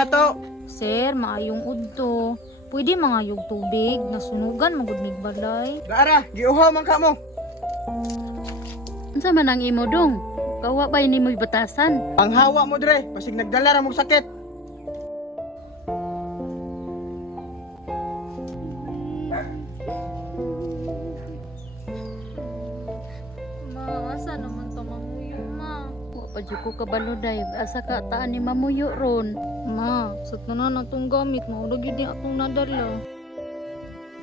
ato? Sir, maayong udto. Pwede mangayog tubig, nasunugan magudmig balay. Naara, giuhaw man ka mo. Unsa man ang imo dong? Kawa ba ini mo'y batasan? Ang hawa mo dre, pasig nagdala ra mong sakit. Ma, asa naman to manguyo, ma? Wa pa jud ko kabalo day, asa ka taan ni mamuyo ron. Ma, sa tanan atong gamit, maurag yun yung atong nadala.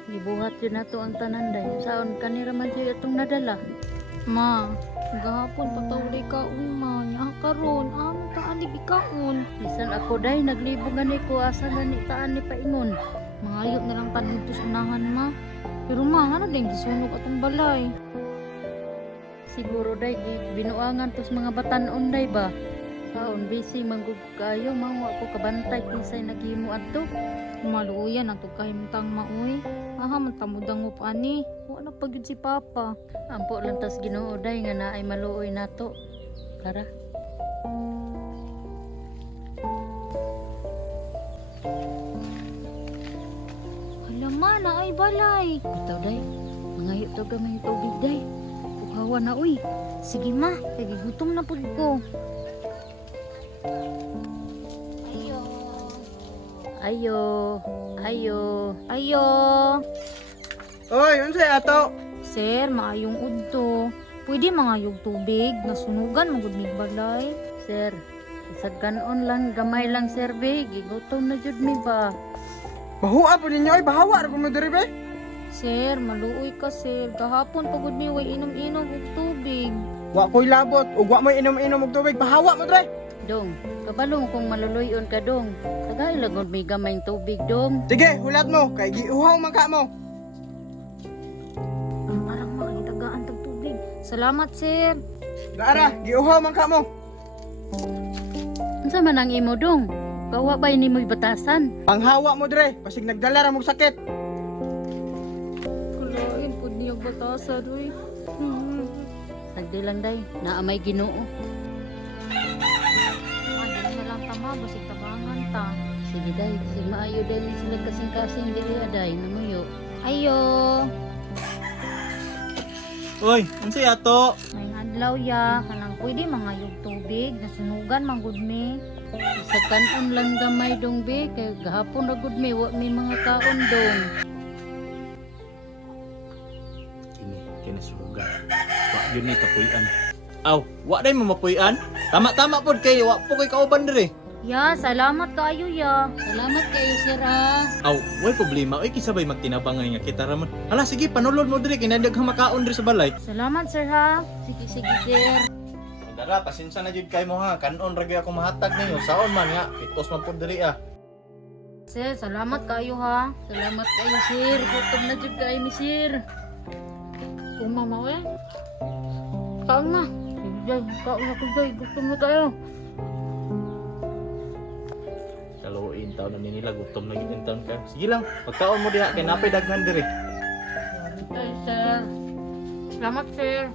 Gibuhat yun nato ang tanan day. Saon kanira man jud atong nadala. Ma, gahapon patawri kaon, ma. Nya karon, amo ta alig ikaon. Bisan ako day naglibog gani ko asa gani taan ni paingon. Mangayot na lang tanong to unahan, ma. Pero ma, ano din gisunog atong balay? Siguro day binuangan tos mga batan-on day ba. Saon busy manggug kayo mao ako kabantay kinsay naghimo adto. Maluuyan ang kahimtang maoy. Aha, mantamudangup ani. Wala pa gyud si Papa. Ampo lang tas Ginoo day nga naay maluoy nato. Kara. Halama na ay balay. Itaw day. Mangayo to gamay tubig day. Uhawa na uy. Sige ma, kay gutom na pud ko. Ayo. Ayo. Ayo. Ayo. Oy, unsay ato? Sir, maayong udto. Pwede mangayog tubig, nasunugan magudmig balay. Sir, isag kanon lang gamay lang sir be. Gigutom na jud mi ba. Mahua po ninyo ay bahawa ra ko mo diri be. Sir, maluoy ka sir. Kahapon pagod mi way inom-inom og tubig. Wa ko'y labot ug wa mo inom-inom og tubig, bahawa mo dre. Dong, kabalo mo kung maluluyon ka dong. Tagay lagod may gamayng tubig dong. Sige, hulat mo kay giuhaw man ka mo. Parang makitagaan tag tubig. Salamat sir. Naara, giuhaw man ka mo. Unsa man ang imo dong? Kawa ba ini mo'y batasan? Ang hawa mo dre, pasig nagdala ra mong sakit. Kulain pud niyog batasan uy. Sagdi lang day, naamay Ginoo. Ano na lang tama, basig tabangan ta. Sige day, sige maayo day sila kasing-kasing dili aday namuyo. Ayo. Oy, unsay ato? May adlaw ya, kanang pwede mangayog tubig, nasunugan manggudmi. Sa kanon lang gamay dong be, kay gahapon ra gud mi wa may mga kaon dong. Kini, kinasugan. Wa yun ni kapuy-an. Aw, wa day mo mapuy-an? Tama-tama pod kay wa po kay kauban dire. Ya, salamat kaayo ya. Salamat kayo sir ah. Aw, way problema. Oy, kisabay magtinabangay nga kita ramon. Hala, sige, panulod mo dire kay daghang makaon dire sa balay. Salamat sir ha. Sige sir. Dara, pasinsa na jud kay mo ha. Kanon ra gyud ako mahatag ninyo. Saon man nga, pitos man pod diri ah. Sir, salamat kaayo ha. Salamat kayo sir. Gutom na jud kay mi sir. Kung mama eh. Kaon na. Sige, kaon na ko day. Gusto mo tayo. Kaluoin taon na nila, gutom na gyud taon ka. Sige lang, pagkaon mo diha kay napay daghan diri. Okay, sir. Salamat sir.